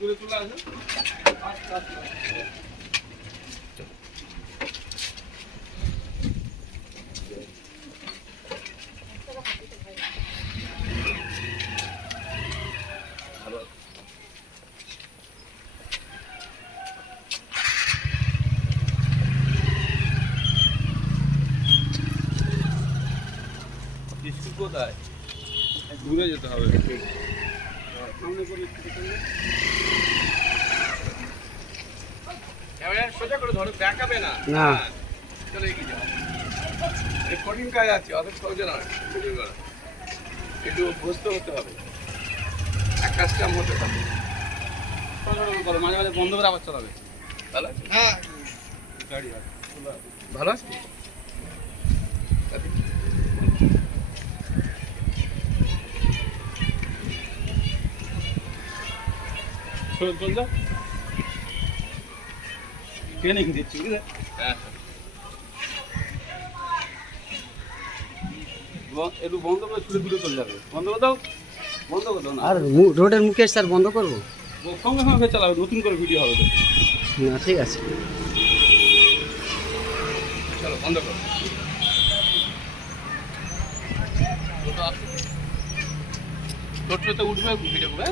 দূরে চলে আসো। স্কুল কোথায়? দূরে যেতে হবে। সামনে করে ক্যামেরা সোজা করে ধরো, দেখাবে না। না। চলে এগিয়ে যাও। এই কঠিন কাজ আছে, অত সহজে নয় ভিডিও করা। একটু অভ্যস্ত হতে হবে, এক কাজটা হতে হবে। করো, মাঝে মাঝে বন্ধ করে আবার চালাবে। ভালো আছে? হ্যাঁ, গাড়ি আছে। ভালো আছে? চল যা, ট্রেনিং দিচ্ছি বুঝলে। হ্যাঁ, একটু বন্ধ করে ছুটে দূরে চলে যাবে। বন্ধ করে দাও, বন্ধ করে দাও না। আর রোডের মুখে স্যার বন্ধ করবো? সঙ্গে সঙ্গে চালাবে, নতুন করে ভিডিও হবে তো। না ঠিক আছে। চলো বন্ধ করো। টোটোতে উঠবে ভিডিও করবে।